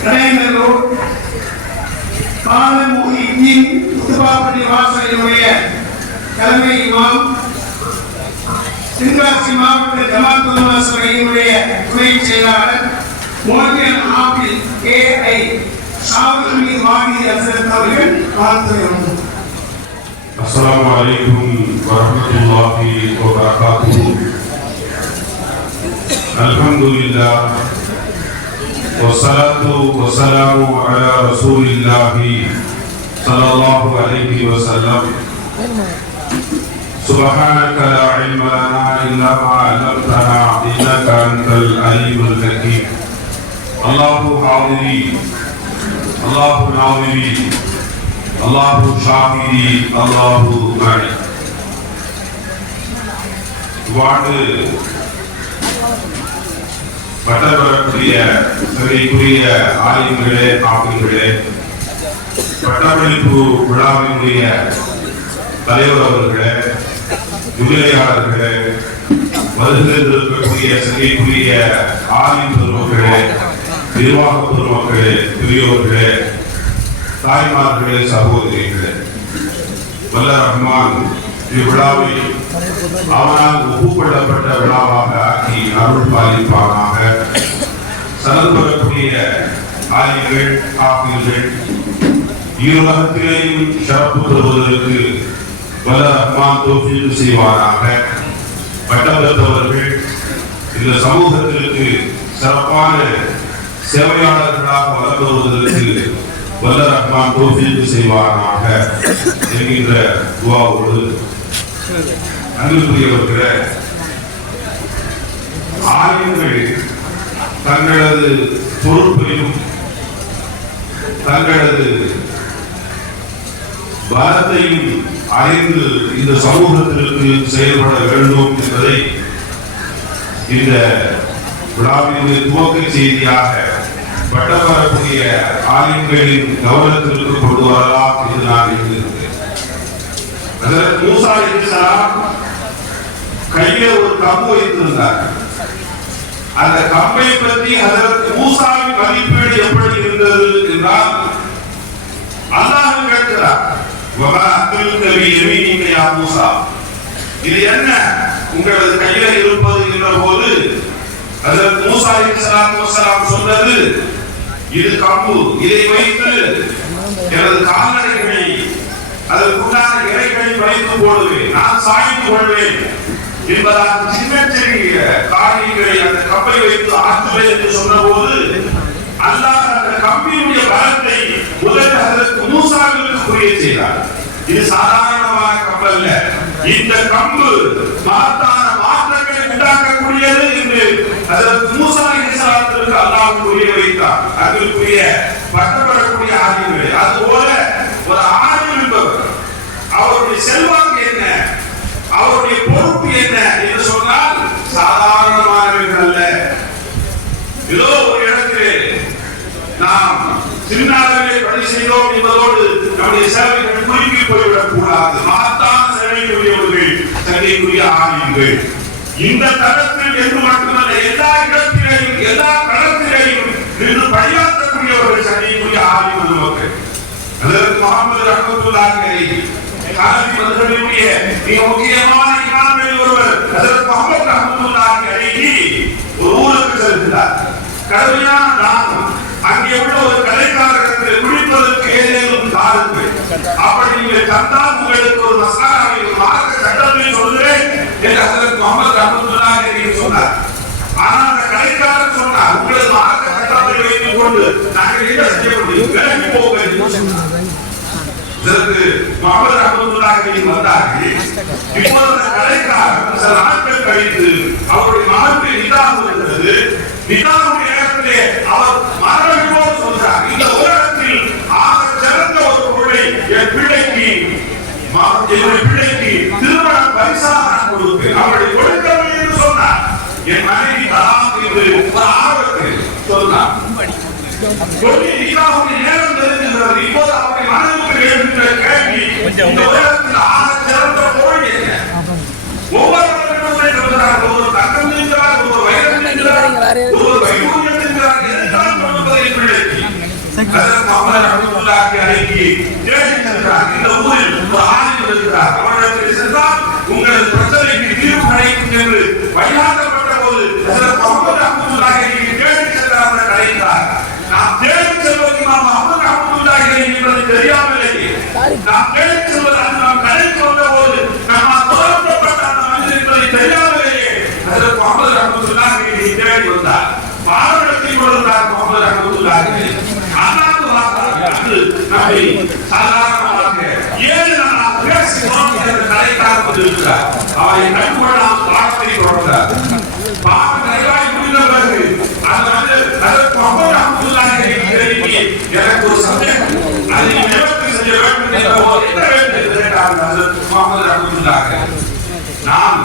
கடையங்கள் road காதல் முகியின் புதுபாப்பட்டி வாசலினுடைய தலைமை இமாம் தென்காசி மாவட்ட ஜமாத் உலமா சபையினுடைய துணை செயலாளர் மோதியன் ஆபில் கே ஐ ஷாவுல் அமீர் வாகி அசரத் அவர்கள் வாழ்த்துகிறோம் السلام عليكم ورحمة الله وبركاته الحمد لله والصلاة والسلام على رسول الله صلى الله عليه وسلم. سبحانك لا علم لنا إلا ما علمتنا إنك أنت العليم الحكيم. الله حاضري الله ناظري الله شاهدي الله معي. وعد வார்டு பட்டப்பெறக்கூடிய சிறைக்குரிய ஆலயங்களே ஆப்பிள்களே பட்டமளிப்பு விழாவினுடைய தலைவர் அவர்களே முன்னிலையாளர்களே வருகின்றிருக்கக்கூடிய சிறைக்குரிய ஆலயம் பெருமக்களே நிர்வாக பெருமக்களே பெரியோர்களே தாய்மார்களே சகோதரிகளே வல்ல ரஹ்மான் இவ்விழாவை அவனால் ஒப்புக்கொள்ளப்பட்ட விழாவாக ஆக்கி அருள் பாலிப்பானாக சனல் பெறக்கூடிய ஆலிம்கள் ஆசிரியர்கள் இருலகத்திலேயும் சிறப்பு பெறுவதற்கு வல்ல ரஹ்மான் தோஃபீல் செய்வாராக. பட்டம் பெற்றவர்கள் இந்த சமூகத்திற்கு சிறப்பான சேவையாளர்களாக வளர்ந்து வல்ல ரஹ்மான் தோஃபீக்கு செய்வானாக என்கின்ற துவாவோடு ஆலயங்கள் தங்களது பொறுப்பையும் தங்களது பலத்தையும் அறிந்து இந்த சமூகத்திற்கு செயல்பட வேண்டும் என்பதை இந்த விழாவினுடைய துவக்க செய்தியாக பட்டம் வரக்கூடிய ஆலயங்களின் கவனத்திற்கு கொண்டு வரலாம் என்று நான் இருந்திருக்கிறேன் அதற்கு மூசா கையில ஒரு கம்பு வைத்திருந்தார். அந்த கம்பை பற்றி அதற்கு மூசாவின் மதிப்பீடு எப்படி இருந்தது என்றால் அல்லாஹ் கேட்கிறார் வமா அத்துல் கவி எமீனிக்க யா மூசா? இது என்ன? உங்களது கையில இருப்பது என்ற போது அதற்கு மூசா அலைஹிஸ்ஸலாத்து வஸலாம் சொன்னது இது கம்பு இதை வைத்து எனது கால்நடைகளை அதற்குண்டான இறைகளை வைத்து போடுவேன். நான் சாய்ந்து கொள்வேன். என்பதாக சின்ன சிறிய காரியங்களை அந்த கப்பலை வைத்து ஆற்றுவேன் என்று சொன்னபோது அல்லாஹ் அந்த கம்பியுடைய பலத்தை முதல் அதற்கு மூசாவிற்கு புரிய செய்தார். இது சாதாரணமான கப்பல்ல. இந்த கம்பு மாத்தான மாற்றங்களை உண்டாக்கக்கூடியது என்று அதற்கு மூசா இஸ்லாத்திற்கு அல்லாஹ் புரிய வைத்தார். அதற்குரிய பட்டப்படக்கூடிய ஆதிகளை அதுபோல ஒரு ஆதி என்பவர். அவருடைய செல்வாக்கு என்ன? அவருடைய பொறுப்பு என்ன என்று சொன்னால் சாதாரணமானவர்கள் அல்ல ஏதோ ஒரு இடத்திலே நாம் சின்னாளர்களே பணி செய்தோம் என்பதோடு நம்முடைய சேவைகள் குறுக்கி போய்விடக் கூடாது மகத்தான சேவைக்குரியவர்கள் சேவைக்குரிய ஆணையங்கள் இந்த தளத்தில் என்று மட்டுமல்ல எல்லா இடத்திலேயும் எல்லா களத்திலேயும் நின்று பணியாற்றக்கூடியவர்கள் சேவைக்குரிய ஆணையம் மக்கள் அதற்கு முகமது ரஹமத்துல்லாஹி காலத்தி மதுரையுடைய மிக முக்கியமான இமாம்களில் ஒருவர் அதற்கு முகமது ரஹமத்துல்லாஹி அலைஹி ஒரு ஊருக்கு செல்கிறார். கடுமையான தாகம். அங்கே உள்ள ஒரு கலைக்காரர்கள் ஏதேனும் தாருங்கள் அப்படி நீங்கள் தந்தால் உங்களுக்கு ஒரு மசாலாவை ஒரு மார்க்க சட்டத்தை சொல்கிறேன் என்று அதற்கு முகமது ரஹமத்துல்லாஹி அலைஹி சொன்னார். ஆனால் அந்த கலைக்காரர் சொன்னார் உங்களது மார்க்க சட்டத்தை வைத்துக் கொண்டு நாங்கள் என்ன செய்ய முடியும்? விலகி போக இதற்கு முகமது வந்தார்கள். இப்போது சில நாட்கள் கழித்து அவருடைய மகனுக்கு நிதானம் இருந்தது. நிதானுடைய நேரத்திலே அவர் மரணத்தோடு சொல்றார் இந்த உலகத்தில் ஆக சிறந்த ஒரு பொருளை என் பிள்ளைக்கு என்னுடைய பிள்ளைக்கு திருமண பரிசாக நான் கொடுப்பேன் அவளை கொடுக்கவில்லை என்று சொன்னார். என் மனைவி தலாம் என்று ஒரு ஆர்வத்தில் சொன்னார். சொல்லி நிலாவுடைய நேரம் இப்போது அவருடைய மனதுக்கு கேள்வி இந்த உலகத்தில் என்று வழிகாட்டப்பட்ட போது முகமது ரஹ்மத்துல்லாஹி தேடி சென்றார் அழைத்தார் நாம் தேடி செல்வது இமாம் முகமது ரஹ்மத்துல்லாஹி என்பது நாம் தேடி செல்வது அது நாம் கடைக்கு வந்த போது நம்ம தோற்றப்பட்ட அந்த மனிதன் என்பதை தெரியாமலேயே ஹஜரத் முகமது ரஹ்மத்துல்லாஹி தேடி வந்தார். பாரதத்தில் கொடுத்தார் முகமது ரஹ்மத்துல்லாஹி அல்லாஹ் நம்மை சாதாரணமாக ஏழு நாள் பேசுகிறோம் என்ற அவரை கண்டுகொள்ளாமல் பாடத்தை தொடர்ந்தார் நிறைவாய் முடிந்த பிறகு வந்து அதற்கு முகமது எனக்கு ஒரு சந்தேகம். செய்ய வேண்டும் என்ற என்ன வேண்டும் முகமது நான்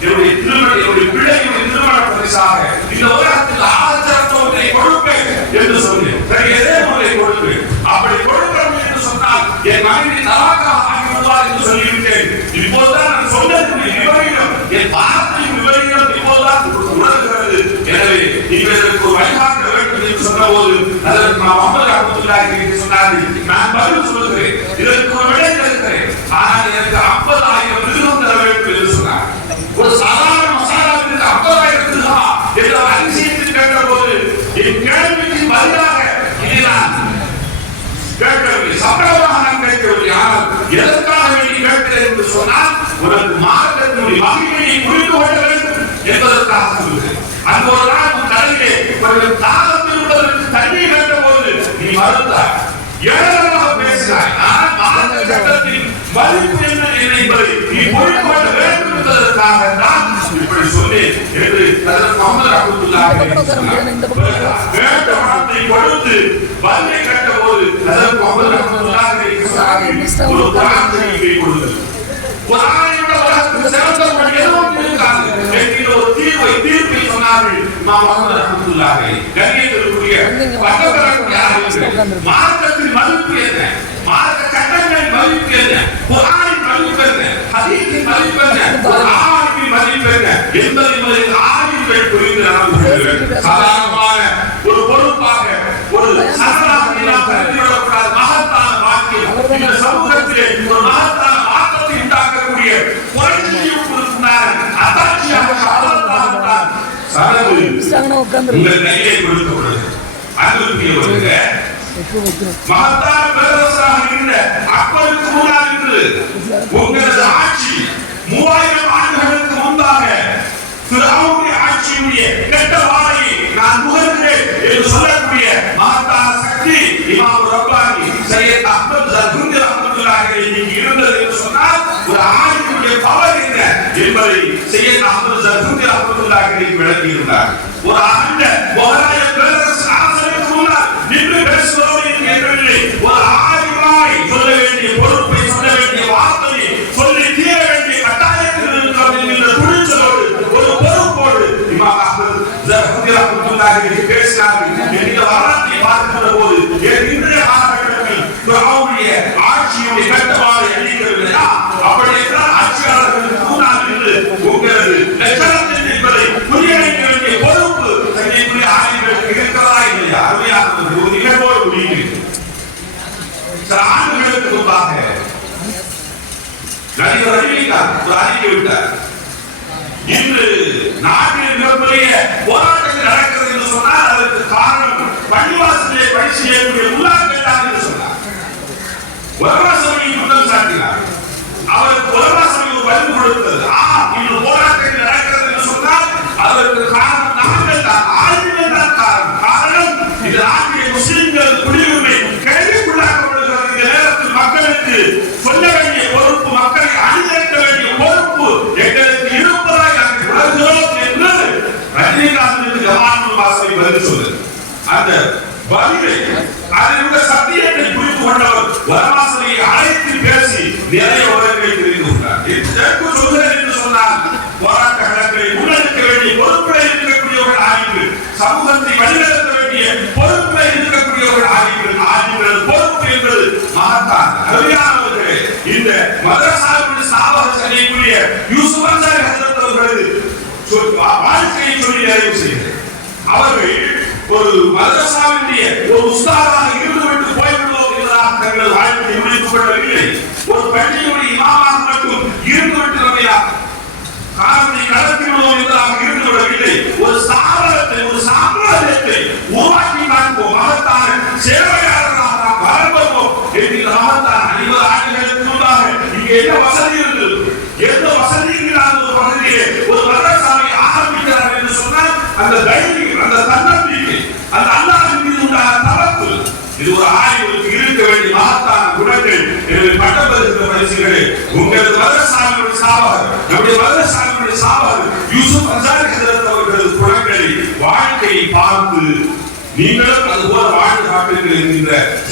என்னுடைய திருமண என்னுடைய பிள்ளைகளுடைய திருமண பரிசாக இந்த உலகத்தில் ஆச்சரத்த ஒன்றை கொடுப்பேன் என்று சொன்னேன் சரி எதே ஒன்றை கொடுப்பேன் அப்படி கொடுக்கிறோம் என்று சொன்னால் என் மனைவி தலாக்கா ஆகிவிடுவார் என்று சொல்லிவிட்டேன் இப்போதுதான் நான் சொன்னதுடைய விவரியம் என் வார்த்தையின் விவரியம் இப்போதுதான் உணர்கிறது எனவே நீங்கள் இதற்கு ஒரு வழிகாட்ட வேண்டும் என்று சொன்னபோது அதற்கு நான் முகமது அஹமதுல்லாஹி என்று சொன்னார்கள் நான் பதில் சொல்லுகிறேன். இதற்கு ஒரு விடை ஆனால் எனக்கு மிருகம் தர வேண்டும் என்று சொன்னார். ஒரு சாதாரண மசாலாவிற்கு ஐம்பதாயிரம் மிருகமா என்று அவர் அதிசயத்தில் கேட்டபோது என் கேள்விக்கு பதிலாக இதை நான் கேட்கவில்லை. சம்பளமாக நான் கேட்கவில்லை. ஆனால் எதற்காக வேண்டி கேட்கிறேன் என்று சொன்னால் உனக்கு மார்க்கத்தினுடைய மகிமையை புரிந்து கொள்ள வேண்டும் என்பதற்காக அங்கு ஒரு நாள் தலையிலே ஒரு இருப்பதற்கு தண்ணீர் கண்ட போது நீ மறுத்தாய் ஏழமாக பேசினாய் ஆனால் மார்க்க சட்டத்தின் மதிப்பு என்ன என்பதை நீ புரிந்து வேண்டும் என்பதற்காக தான் இப்படி சொன்னேன் என்று முகமது அப்துல்லாஹி வேண்ட பணத்தை கொடுத்து வல்லை கட்ட போது அதற்கு முகமது அப்துல்லாஹி ஒரு பிரார்த்தனையை கொடுங்கள் குரானிலுள்ள உலகத்துக்கு சிறந்த வழி எதுவும் இருக்காது என்கிற ஒரு தீர்வை தீர்ப்பை சொன்னார்கள் இமாம் முஹம்மது ரஹ்மத்துல்லாஹி கண்ணியத்திற்குரிய பக்கபலக்கூடிய ஆளுங்கள் மார்க்கத்தின் மதிப்பு என்ன மார்க்க சட்டங்களின் மதிப்பு என்ன குரானின் மதிப்பு என்ன ஹதீஸின் மதிப்பு என்ன ஒரு ஆலிமின் மதிப்பு என்ன என்பதை முதலில் ஆலிம்கள் புரிந்து நடந்து கொள்ள வேண்டும் சாதாரணமான ஒரு பொறுப்பாக ஒரு சரணாகதி நாம் கருதிவிடக்கூடாது மகத்தான வாக்கியம் இந்த சமூகத்திலே ஒரு மகத்தான மாற்றத்தை உண்டாக்கக்கூடிய புரட்சியும் கொடுக்கிறார் அத்தாட்சியாக அவர்தான் சரது உங்கள் மகத்தான பேரரசாக இருந்த அப்பருக்கு முன்னால் இருந்து உங்களது ஆட்சி மூவாயிரம் ஆண்டுகளுக்கு முன்பாக பிறவுடைய ஆட்சியுடைய கெட்ட வாழையை நான் முகர்கிறேன் என்று சொல்லக்கூடிய மகத்தான சக்தி இமாம் ரப்பானி சையத் அஹ்மத் ஜர்குந்தி ரஹ்மத்துல்லாஹி அலைஹி இருந்தது என்று சொன்னால் ஒரு ஆட்சியுடைய பவர் என்ன என்பதை சையத் ஜர்குந்தி ஒரு ஆண்ட முகலாய பேரரசு அரசனுக்கு முன்னால் நின்று பேசுவோம் என்று எண்ணவில்லை ஒரு ஆதிமாய் பொறுப்பை இருக்கக்கூடியவர்கள் ஆகிவிடும் ஆகிவிடும் பொறுப்பு என்பது இந்த மதரசாவுடைய சாபக செய்யக்கூடிய யூசுப் அன்சாரி ஹசரத் அவர்களது வாழ்க்கையை சொல்லி நிறைவு செய்கிறேன் அவர்கள் ஒரு மதரசாவினுடைய ஒரு உஸ்தாதாக இருந்துவிட்டு போய்விடுவோம் என்பதாக தங்கள் வாழ்க்கை முடித்துக் கொள்ளவில்லை. ஒரு பள்ளியில்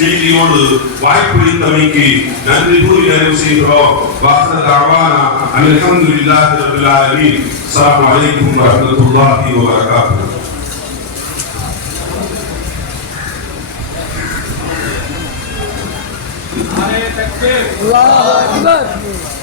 செய்தியோடு வாய்ப்பளித்தமைக்கு நன்றி கூறி நிறைவு செய்கிறோம். வாசன தாவானா. அல்ஹம்துலில்லாஹி ரபில் ஆலமீன். அஸ்ஸலாமு அலைக்கும் வரஹ்மத்துல்லாஹி வ பரகாத்துஹு नारे तकबीर अल्लाह